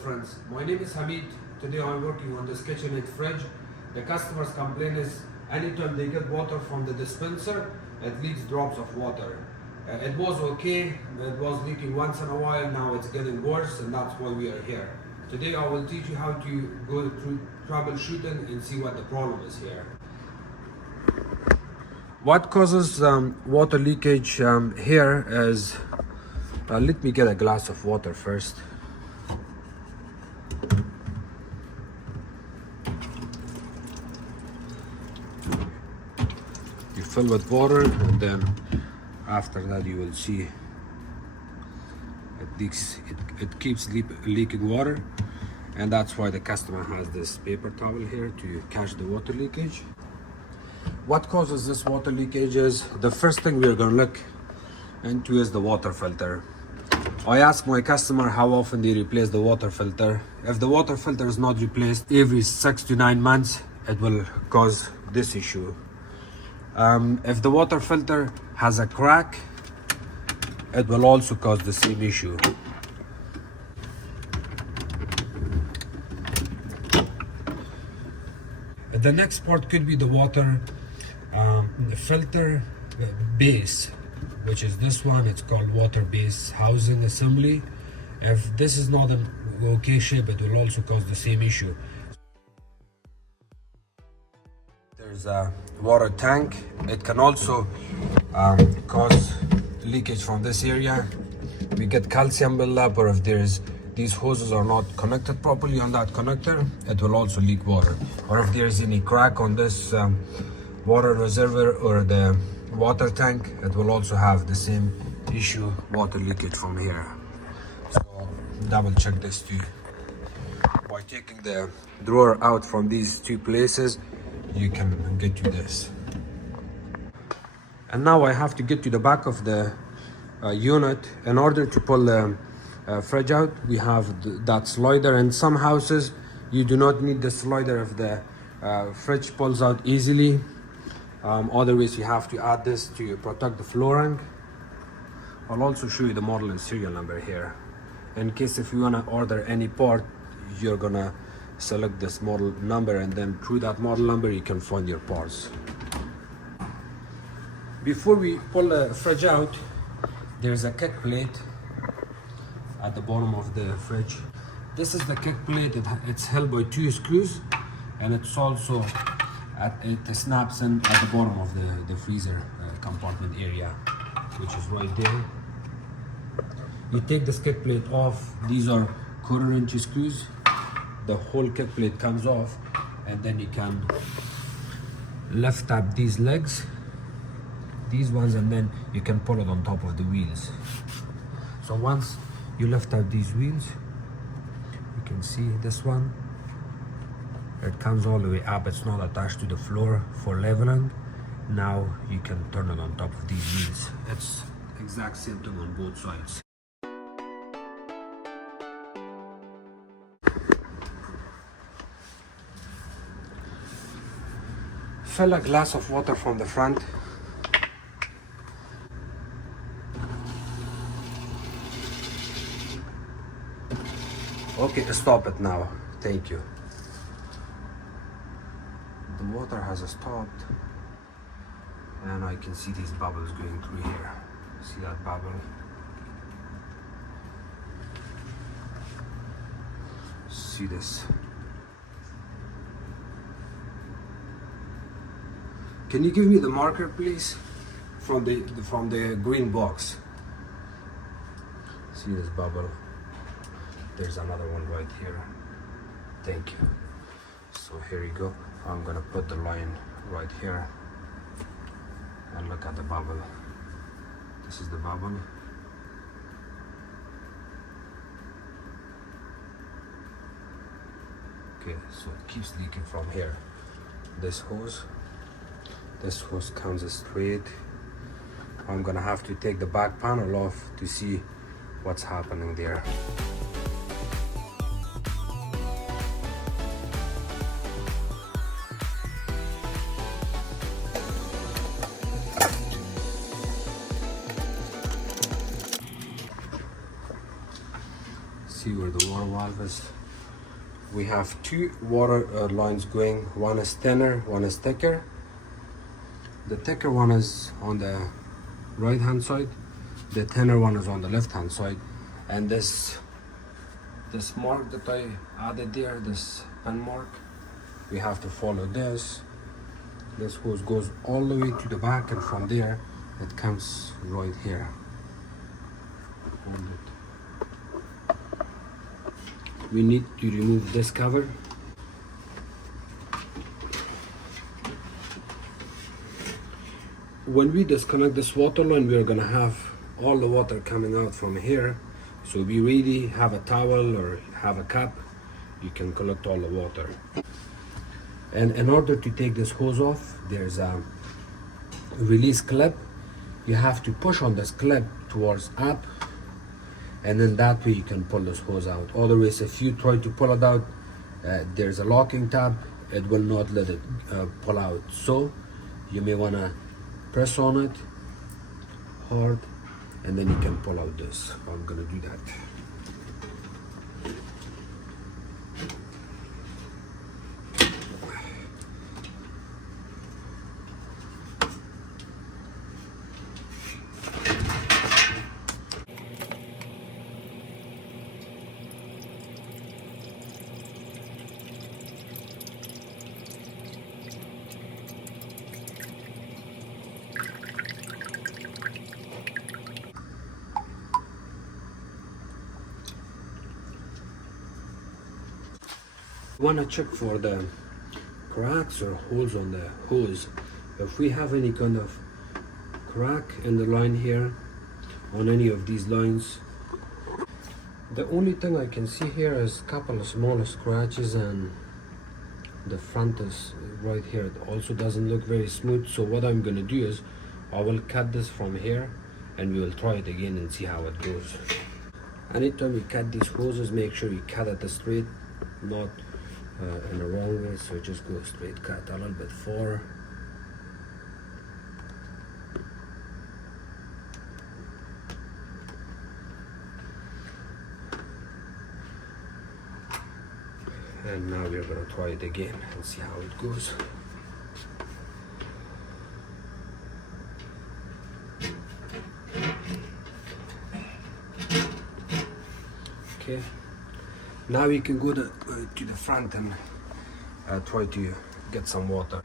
friends, my name is Hamid. Today I'm working on this Kitchenaid fridge. The customer's complaint is anytime they get water from the dispenser, it leaks drops of water. It was okay, it was leaking once in a while, now it's getting worse, and that's why we are here. Today I will teach you how to go through troubleshooting and see what the problem is here. What causes water leakage here is, let me get a glass of water first. You fill with water, and then after that you will see it leaks. It keeps leaking water, and that's why the customer has this paper towel here to catch the water leakage. What causes this water leakage is, the first thing we're going to look into is the water filter. I ask my customer how often they replace the water filter. If the water filter is not replaced every 6 to 9 months, it will cause this issue. If the water filter has a crack, it will also cause the same issue. The next part could be the water filter base, which is this one. It's called water base housing assembly. If this is not in okay shape, it will also cause the same issue. There's a water tank. It can also cause leakage from this area. We get calcium buildup, or if these hoses are not connected properly on that connector, it will also leak water. Or if there's any crack on this water reservoir or the water tank, it will also have the same issue, water leakage from here. So double check this too. By taking the drawer out from these two places, you can get to this. And now I have to get to the back of the unit. In order to pull the fridge out, we have that slider. In some houses you do not need the slider if the fridge pulls out easily. Otherwise you have to add this to protect the flooring. I'll also show you the model and serial number here, in case if you want to order any part, you're gonna select this model number, and then through that model number you can find your parts. Before we pull the fridge out, there's a kick plate at the bottom of the fridge. This is the kick plate. It's held by 2 screws, and it's also it snaps in at the bottom of the freezer compartment area, which is right there. You take this kick plate off. These are 1/4" screws. The whole kick plate comes off, and then you can lift up these legs, these ones, and then you can pull it on top of the wheels. So once you lift out these wheels, you can see this one, it comes all the way up. It's not attached to the floor for leveling. Now you can turn it on top of these wheels. It's exact same thing on both sides. Fill a glass of water from the front. Okay, stop it now. Thank you. The water has stopped, and I can see these bubbles going through here. See that bubble? See this? Can you give me the marker, please, from the green box? See this bubble? There's another one right here. Thank you. So here you go. I'm gonna put the line right here, and look at the bubble. This is the bubble. Okay, so it keeps leaking from here. This hose comes straight. I'm gonna have to take the back panel off to see what's happening there. see where the water valve is. We have two water lines going. One is thinner, one is thicker. The thicker one is on the right hand side, the thinner one is on the left hand side. And this mark that I added there, this pen mark, we have to follow this. This hose goes all the way to the back, and from there it comes right here. Hold it. We need to remove this cover. When we disconnect this water line, we are gonna have all the water coming out from here. So be ready, have a towel or have a cup, you can collect all the water. And in order to take this hose off, there's a release clip. You have to push on this clip towards up, and then that way you can pull this hose out. Otherwise, if you try to pull it out, there's a locking tab, it will not let it pull out. So you may want to press on it hard, and then you can pull out this. I'm gonna do that. Want to check for the cracks or holes on the hose. If we have any kind of crack in the line here, on any of these lines, the only thing I can see here is a couple of smaller scratches, and the front is right here. It also doesn't look very smooth. So what I'm gonna do is I will cut this from here, and we will try it again and see how it goes. Anytime you cut these hoses, make sure you cut at the straight, not in the wrong way. So just go straight cut a little bit forward. And now we're going to try it again and see how it goes. Okay, now we can go to the front and try to get some water.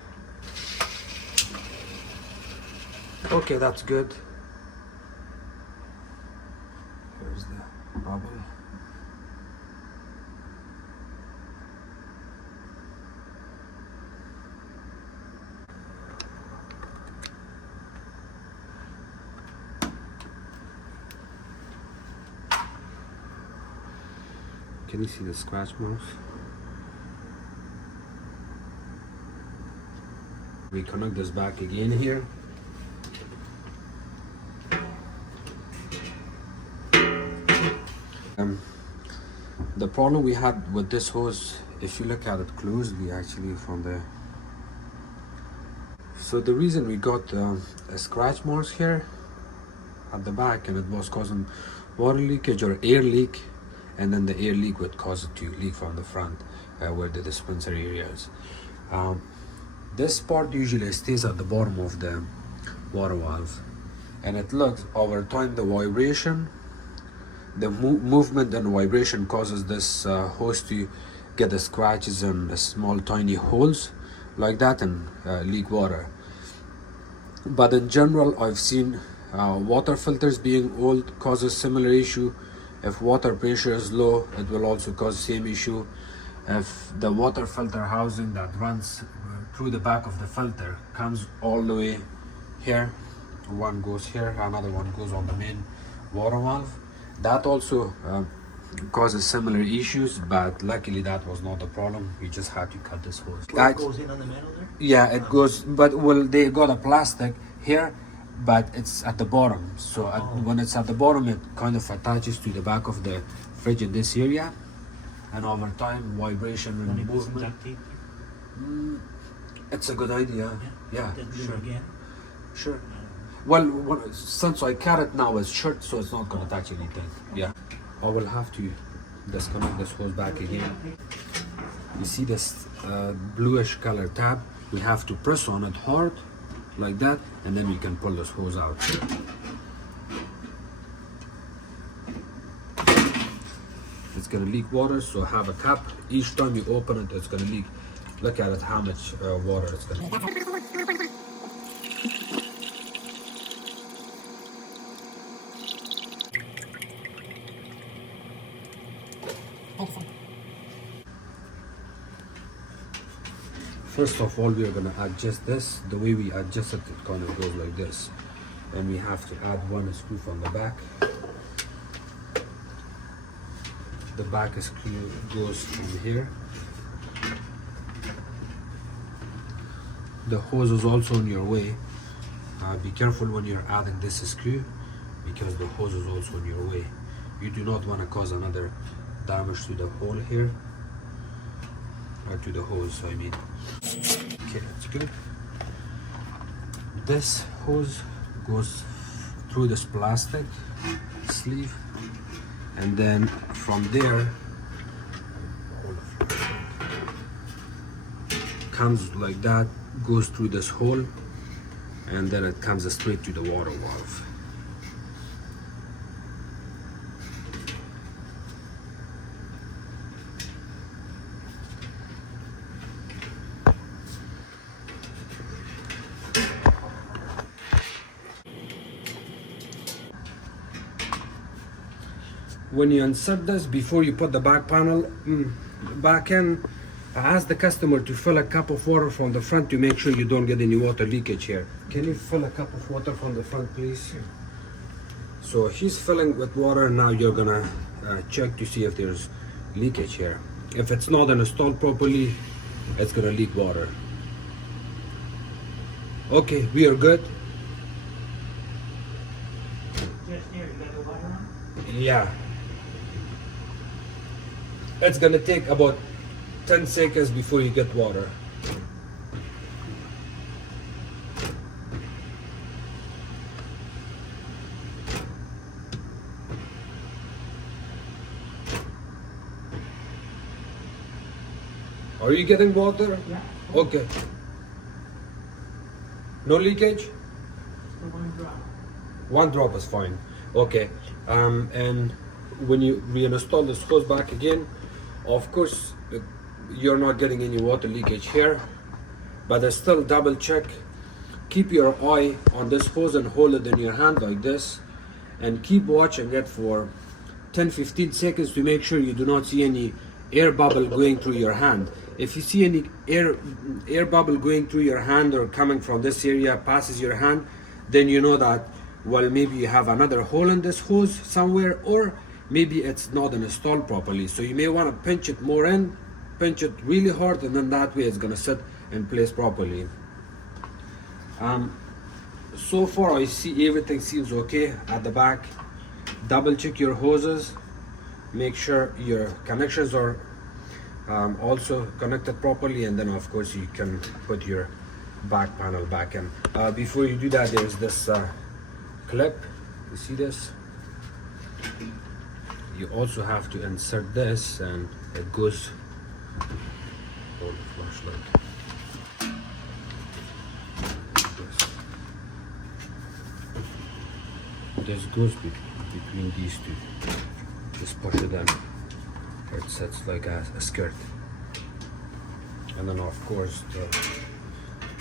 Okay, that's good. Here's the bubble. Can you see the scratch marks? We connect this back again here. The problem we had with this hose, if you look at it closely, actually from the... So the reason we got a scratch marks here at the back, and it was causing water leakage or air leak, and then the air leak would cause it to leak from the front where the dispenser area is. This part usually stays at the bottom of the water valve, and it looks over time the vibration, the movement and vibration causes this hose to get the scratches and the small tiny holes like that and leak water. But in general, I've seen water filters being old causes similar issue. If water pressure is low, it will also cause the same issue. If the water filter housing that runs through the back of the filter comes all the way here, one goes here, another one goes on the main water valve, that also causes similar issues, but luckily that was not the problem. We just had to cut this hose. It goes in on the middle there? Yeah, it goes, but well, they got a plastic here, but it's at the bottom. So when it's at the bottom, it kind of attaches to the back of the fridge in this area, and over time, vibration and movement. It's a good idea. Yeah, sure. Sure. Well, since I cut it now, it's short, so it's not going to touch anything. Yeah, I will have to disconnect this hose back again. You see this bluish color tab? We have to press on it hard like that, and then we can pull this hose out. It's gonna leak water, so have a cap. Each time you open it, it's gonna leak. Look at it, how much water it's gonna leak. First of all, we are gonna adjust this. The way we adjust it, it kind of goes like this. And we have to add one screw from the back. The back screw goes in here. The hose is also in your way. Be careful when you're adding this screw, because the hose is also in your way. You do not want to cause another damage to the hole here, or to the hose, I mean. Okay, that's good. This hose goes through this plastic sleeve, and then from there comes like that, goes through this hole, and then it comes straight to the water valve. When you insert this, before you put the back panel back in, ask the customer to fill a cup of water from the front to make sure you don't get any water leakage here. Can you fill a cup of water from the front, please? So he's filling with water, and now you're gonna check to see if there's leakage here. If it's not installed properly, it's gonna leak water. Okay, we are good. Just here, you got the water on? Yeah. It's gonna take about 10 seconds before you get water. Are you getting water? Yeah. Okay. No leakage? Just the one drop. One drop is fine. Okay. And when you reinstall this hose back again, of course, you're not getting any water leakage here, but still double check. Keep your eye on this hose and hold it in your hand like this, and keep watching it for 10-15 seconds to make sure you do not see any air bubble going through your hand. If you see any air bubble going through your hand or coming from this area, passes your hand, then you know that, well, maybe you have another hole in this hose somewhere, or maybe it's not installed properly. So you may want to pinch it more in, pinch it really hard, and then that way it's gonna sit in place properly. So far I see everything seems okay at the back. Double check your hoses, make sure your connections are also connected properly, and then of course you can put your back panel back in. Before you do that, there's this clip, you see this? You also have to insert this, and it goes, hold the flashlight. This goes between these two. Just push it in. It sits like a skirt. And then of course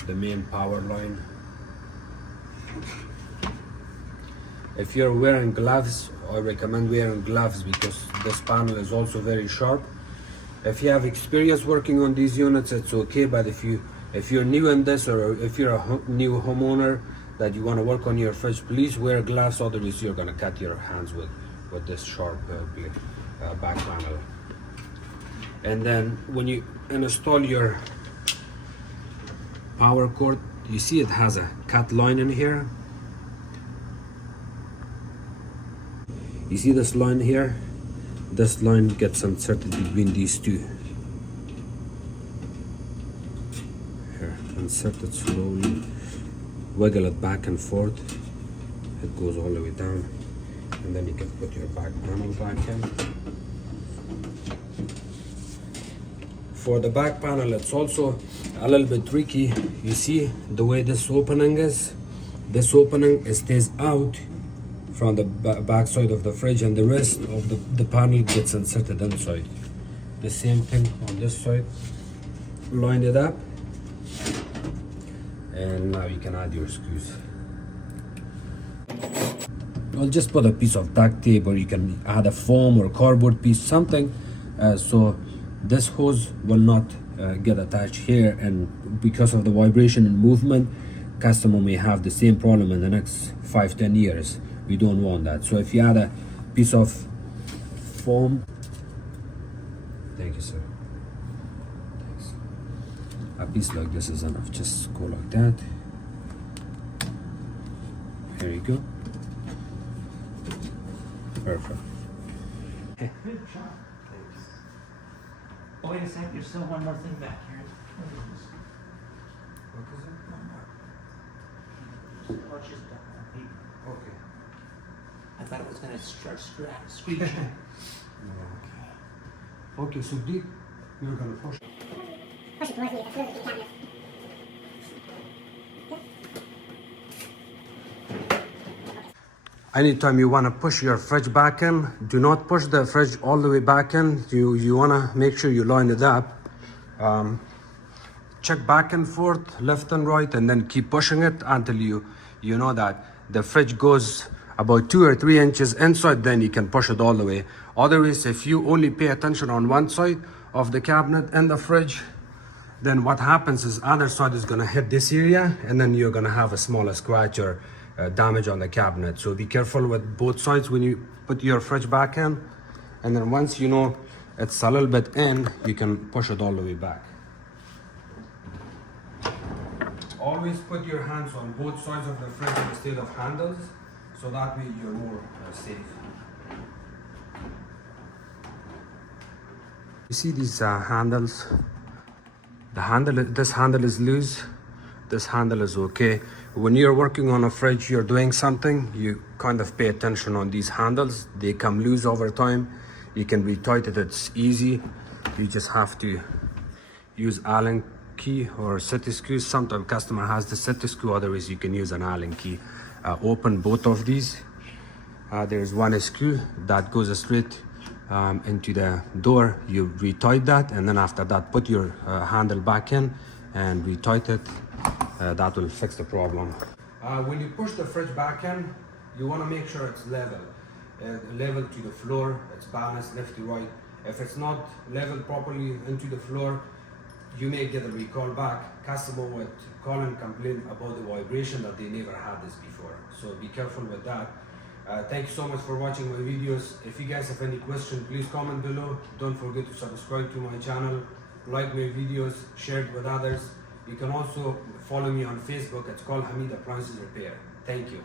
the main power line. If you're wearing gloves, I recommend wearing gloves because this panel is also very sharp. If you have experience working on these units, it's okay, but if you're new in this, or if you're a new homeowner that you want to work on your fridge, please wear gloves, otherwise you're going to cut your hands with this sharp back panel. And then when you install your power cord, you see it has a cut line in here. You see this line here? This line gets inserted between these two. Here, insert it slowly, wiggle it back and forth. It goes all the way down, and then you can put your back panel back in. For the back panel, it's also a little bit tricky. You see the way this opening is? This opening stays out from the back side of the fridge, and the rest of the panel gets inserted inside. The same thing on this side. Line it up, and now you can add your screws. I'll just put a piece of duct tape, or you can add a foam or cardboard piece, something so this hose will not get attached here, and because of the vibration and movement, customer may have the same problem in the next 5-10 years. We don't want that. So if you add a piece of foam, thank you, sir. Thanks. A piece like this is enough. Just go like that. Here you go. Perfect. Good job. Oh, wait a sec, there's still one more thing back here. What is this? What is it? One more. Oh, it's just on paper. Okay. I thought it was gonna start screeching. Okay, so deep, you're gonna push. Push it towards me, that's really the cabinet. Anytime you want to push your fridge back in, do not push the fridge all the way back in. You want to make sure you line it up. Check back and forth, left and right, and then keep pushing it until you know that the fridge goes about 2 or 3 inches inside. Then you can push it all the way. Otherwise, if you only pay attention on one side of the cabinet and the fridge, then what happens is other side is going to hit this area, and then you're going to have a smaller scratch or damage on the cabinet. So be careful with both sides when you put your fridge back in, and then once you know it's a little bit in, you can push it all the way back. Always put your hands on both sides of the fridge instead of handles, so that way you're more safe. You see these handles? This handle is loose, this handle is okay. When you're working on a fridge, you're doing something, you kind of pay attention on these handles. They come loose over time. You can retighten it, it's easy. You just have to use Allen key or city screws. Sometimes customer has the city screw, otherwise you can use an Allen key. Open both of these. There's one screw that goes straight into the door. You retighten that, and then after that put your handle back in and retighten it. That will fix the problem. When you push the fridge back in, you want to make sure it's level to the floor, it's balanced left to right. If it's not leveled properly into the floor, you may get a recall back. Customer would call and complain about the vibration, that they never had this before. So be careful with that. Thank you so much for watching my videos. If you guys have any questions, please comment below. Don't forget to subscribe to my channel, like my videos, share it with others. You can also follow me on Facebook. It's called Hamid Appliances Repair. Thank you.